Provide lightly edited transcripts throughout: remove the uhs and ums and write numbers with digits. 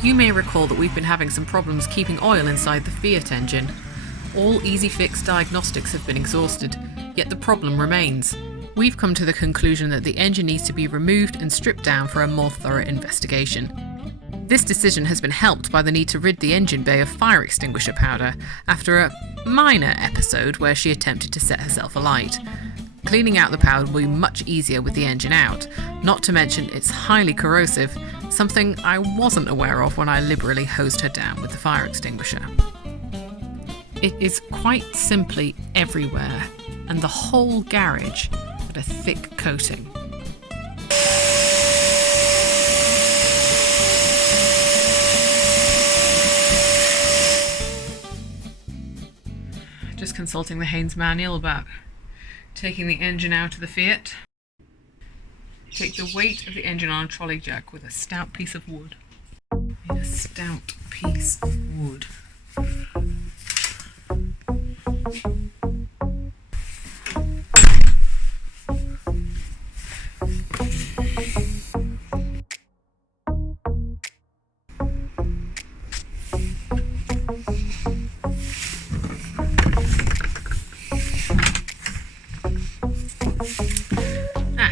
You may recall that we've been having some problems keeping oil inside the Fiat engine. All easy fix diagnostics have been exhausted, yet the problem remains. We've come to the conclusion that the engine needs to be removed and stripped down for a more thorough investigation. This decision has been helped by the need to rid the engine bay of fire extinguisher powder after a minor episode where she attempted to set herself alight. Cleaning out the powder will be much easier with the engine out, not to mention it's highly corrosive, something I wasn't aware of when I liberally hosed her down with the fire extinguisher. It is quite simply everywhere, and the whole garage had a thick coating. Just consulting the Haynes manual about taking the engine out of the Fiat. Take the weight of the engine on a trolley jack with a stout piece of wood. A stout piece of wood.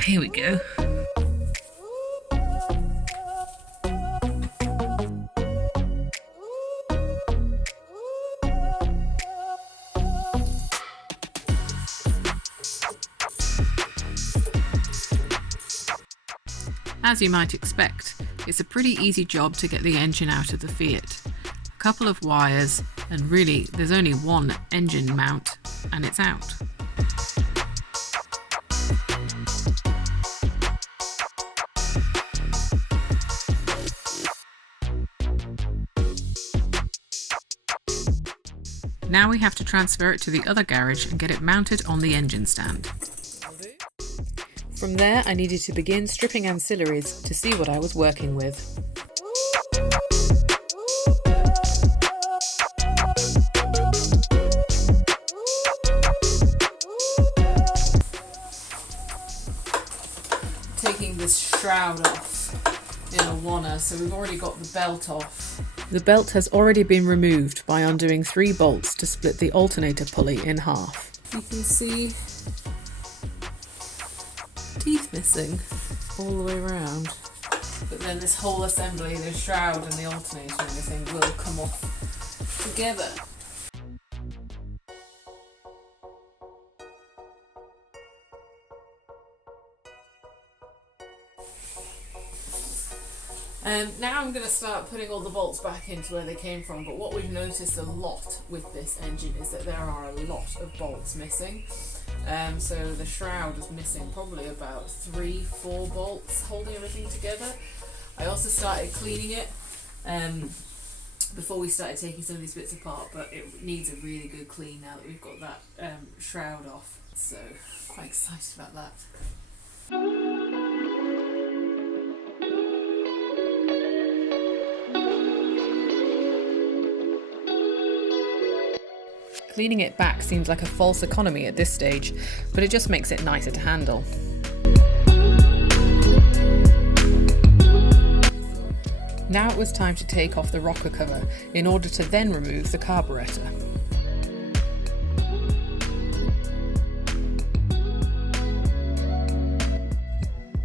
Here we go. As you might expect, it's a pretty easy job to get the engine out of the Fiat. A couple of wires, and really there's only one engine mount, and it's out. Now we have to transfer it to the other garage and get it mounted on the engine stand. From there, I needed to begin stripping ancillaries to see what I was working with. Taking this shroud off in a wanner, so we've already got the belt off. The belt has already been removed by undoing 3 bolts to split the alternator pulley in half. You can see teeth missing all the way around. But then this whole assembly, the shroud and the alternator and everything will come off together. Now I'm going to start putting all the bolts back into where they came from, but what we've noticed a lot with this engine is that there are a lot of bolts missing. So the shroud is missing probably about 3-4 bolts holding everything together. I also started cleaning it before we started taking some of these bits apart, but it needs a really good clean now that we've got that shroud off. So quite excited about that. Cleaning it back seems like a false economy at this stage, but it just makes it nicer to handle. Now it was time to take off the rocker cover in order to then remove the carburetor.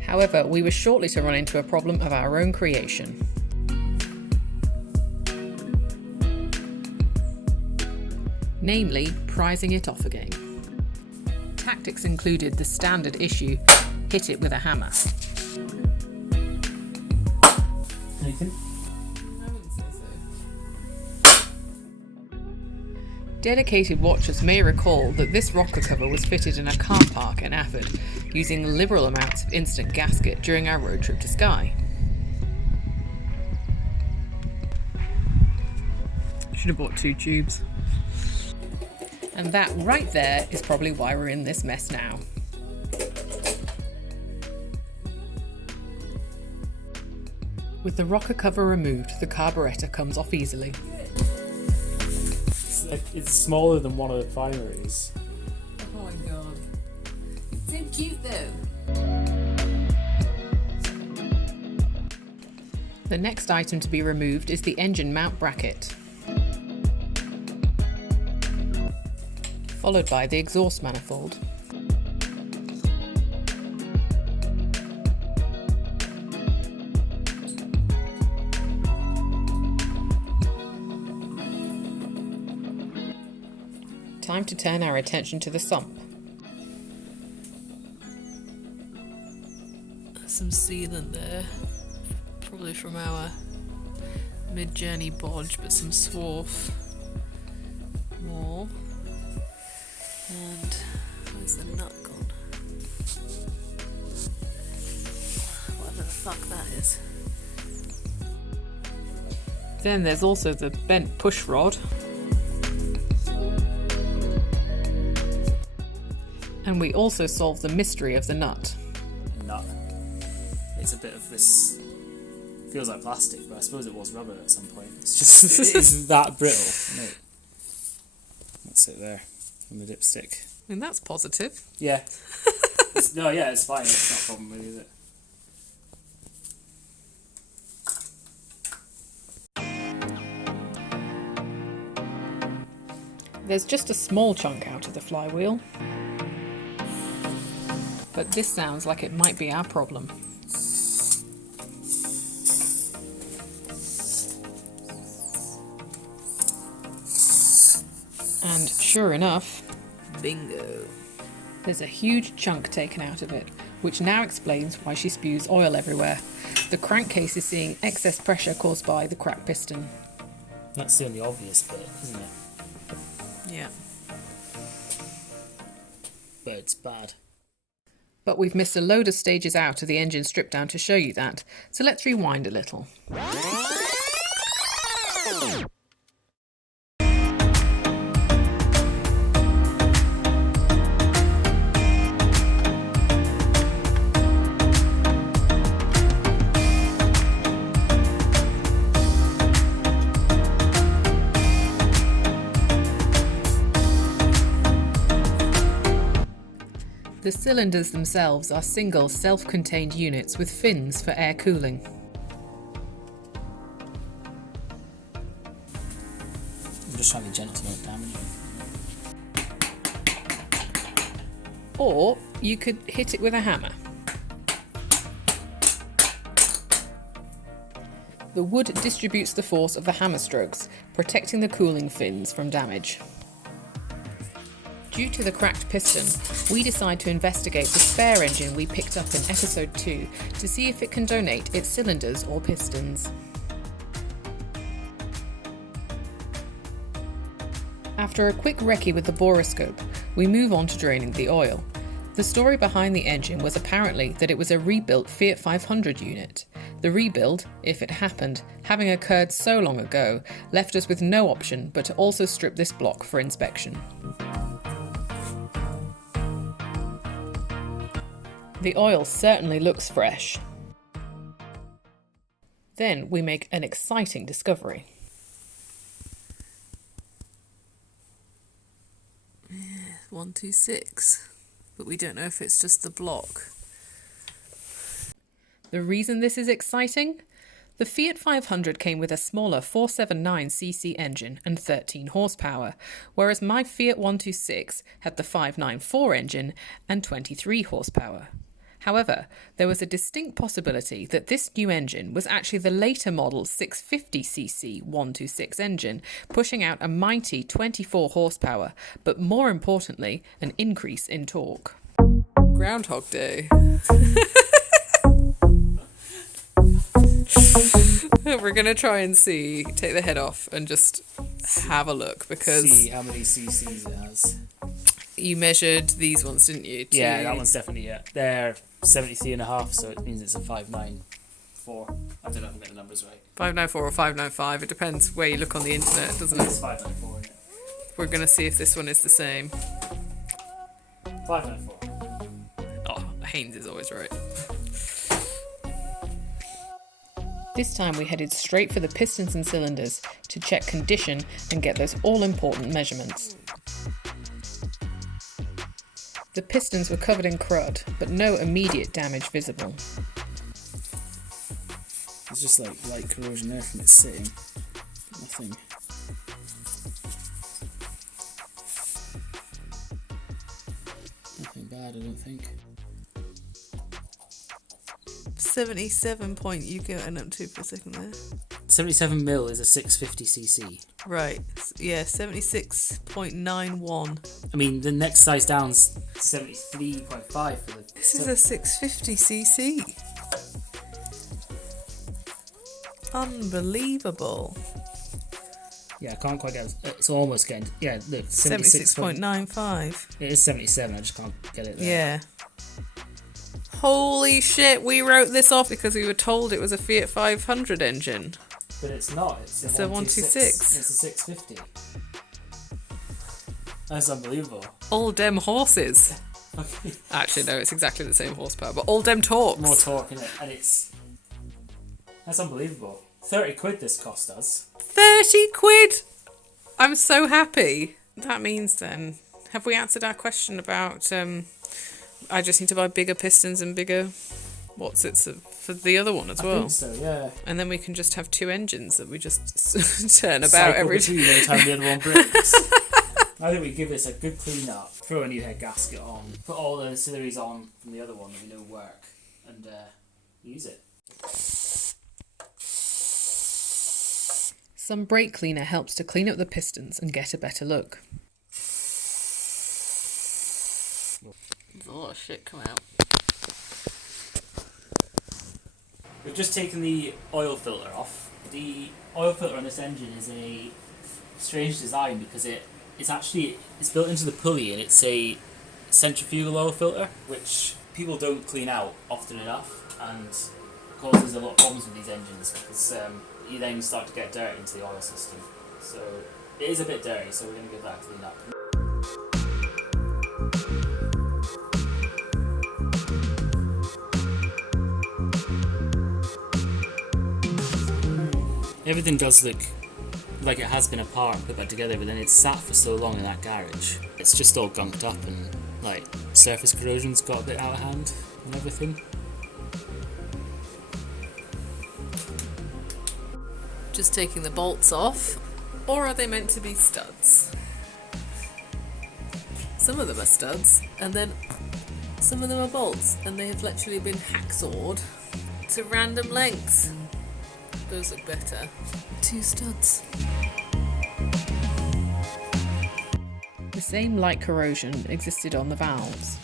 However, we were shortly to run into a problem of our own creation. Namely, prizing it off again. Tactics included the standard issue, hit it with a hammer. Anything? I wouldn't say so. Dedicated watchers may recall that this rocker cover was fitted in a car park in Afford, using liberal amounts of instant gasket during our road trip to Skye. Should have bought 2 tubes. And that right there is probably why we're in this mess now. With the rocker cover removed, the carburetor comes off easily. It's smaller than one of the primaries. Oh my god. It's so cute though. The next item to be removed is the engine mount bracket, followed by the exhaust manifold. Time to turn our attention to the sump. Some sealant there, probably from our mid-journey bodge, but some swarf. More. And where's the nut gone? Whatever the fuck that is. Then there's also the bent push rod. And we also solved the mystery of the nut. Nut. It's a bit of this. Feels like plastic, but I suppose it was rubber at some point. It's just it isn't that brittle. No. That's it there on the dipstick. And that's positive. Yeah. It's fine. It's not a problem with it. There's just a small chunk out of the flywheel. But this sounds like it might be our problem. And sure enough, bingo! There's a huge chunk taken out of it, which now explains why she spews oil everywhere. The crankcase is seeing excess pressure caused by the cracked piston. That's the only obvious bit, isn't it? Yeah. But it's bad. But we've missed a load of stages out of the engine strip down to show you that, so let's rewind a little. The cylinders themselves are single self-contained units with fins for air cooling. I'm just trying to be gentle to not damage it. Or you could hit it with a hammer. The wood distributes the force of the hammer strokes, protecting the cooling fins from damage. Due to the cracked piston, we decide to investigate the spare engine we picked up in episode 2 to see if it can donate its cylinders or pistons. After a quick recce with the boroscope, we move on to draining the oil. The story behind the engine was apparently that it was a rebuilt Fiat 500 unit. The rebuild, if it happened, having occurred so long ago, left us with no option but to also strip this block for inspection. The oil certainly looks fresh. Then we make an exciting discovery. 126, but we don't know if it's just the block. The reason this is exciting? The Fiat 500 came with a smaller 479cc engine and 13 horsepower, whereas my Fiat 126 had the 594 engine and 23 horsepower. However, there was a distinct possibility that this new engine was actually the later model 650cc 126 engine, pushing out a mighty 24 horsepower, but more importantly, an increase in torque. Groundhog Day. We're going to try and take the head off and just have a look, because... See how many cc's it has. You measured these ones, didn't you? Yeah, that one's definitely it. They're 73.5, so it means it's a 594. I don't know if I got the numbers right. 594 or 595, it depends where you look on the internet, doesn't it? It's 594, yeah. We're going to see if this one is the same. 594. Oh, Haynes is always right. This time we headed straight for the pistons and cylinders to check condition and get those all-important measurements. The pistons were covered in crud, but no immediate damage visible. There's just like light corrosion there from it sitting. Nothing. Nothing bad, I don't think. 77 point you getting up to for a second there. 77 mil is a 650cc. Right, yeah, 76.91. I mean, the next size down's 73.5 for the... This is a 650cc. Unbelievable. Yeah, I can't quite get it. It's almost getting... Yeah, look, 76.95. It is 77, I just can't get it there. Yeah. Holy shit, we wrote this off because we were told it was a Fiat 500 engine. But it's not. It's a 126. It's a 650. That's unbelievable. All dem horses. Okay. Actually, no, it's exactly the same horsepower, but all dem torques. More torque in it, and it's... That's unbelievable. 30 quid this cost us. 30 quid! I'm so happy. That means then, have we answered our question about... I just need to buy bigger pistons and bigger for the other one as well. I think so, yeah. And then we can just have two engines that we just turn about every time the other one breaks. I think we give this a good clean up, throw a new head gasket on, put all the ancillaries on from the other one that we know work, and use it. Some brake cleaner helps to clean up the pistons and get a better look. There's a lot of shit come out. We've just taken the oil filter off. The oil filter on this engine is a strange design because it's built into the pulley, and it's a centrifugal oil filter, which people don't clean out often enough, and causes a lot of problems with these engines because you then start to get dirt into the oil system. So it is a bit dirty, so we're going to give that a clean up. Everything does look like it has been apart and put back together, but then it's sat for so long in that garage. It's just all gunked up, and like surface corrosion's got a bit out of hand and everything. Just taking the bolts off, or are they meant to be studs? Some of them are studs, and then some of them are bolts, and they have literally been hacksawed to random lengths. Those look better. Two studs. The same light corrosion existed on the valves.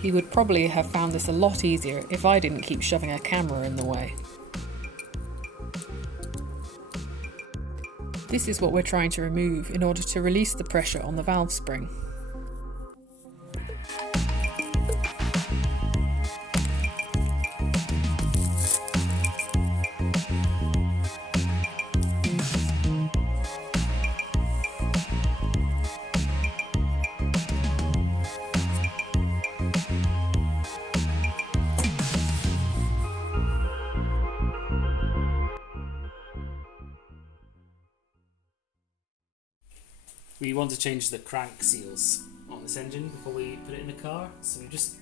He would probably have found this a lot easier if I didn't keep shoving a camera in the way. This is what we're trying to remove in order to release the pressure on the valve spring. We want to change the crank seals on this engine before we put it in the car, so we've just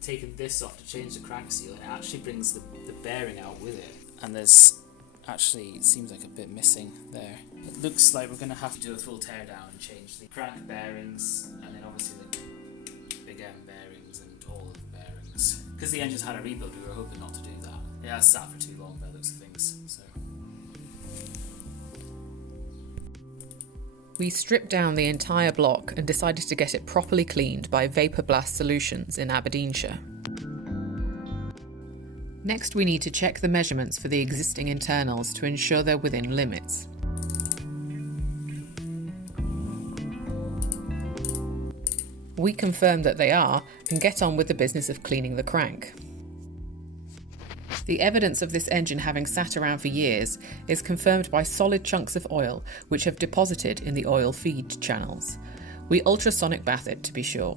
taken this off to change the crank seal, and it actually brings the bearing out with it. And there's actually, it seems like a bit missing there. It looks like we're going to have to do a full tear down and change the crank bearings, and then obviously the big M bearings and all of the bearings. Because the engine's had a rebuild, we were hoping not to do that. It has sat for too long by the looks of things, so... We stripped down the entire block and decided to get it properly cleaned by Vapor Blast Solutions in Aberdeenshire. Next, we need to check the measurements for the existing internals to ensure they're within limits. We confirm that they are and get on with the business of cleaning the crank. The evidence of this engine having sat around for years is confirmed by solid chunks of oil which have deposited in the oil feed channels. We ultrasonic bath it to be sure.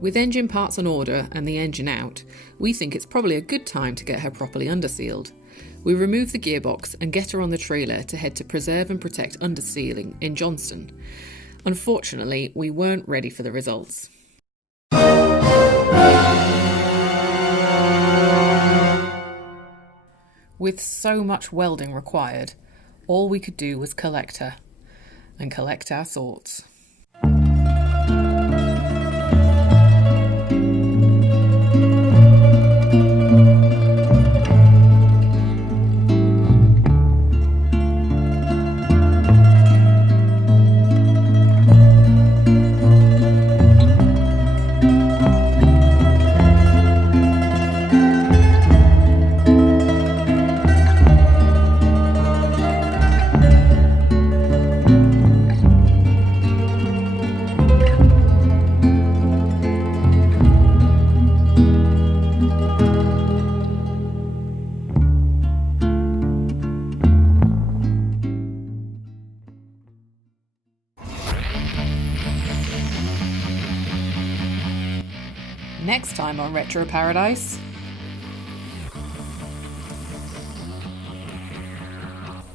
With engine parts on order and the engine out, we think it's probably a good time to get her properly undersealed. We remove the gearbox and get her on the trailer to head to Preserve and Protect Undersealing in Johnston. Unfortunately, we weren't ready for the results. With so much welding required, all we could do was collect her and collect our thoughts. Next time on Retro Paradise.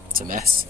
It's a mess.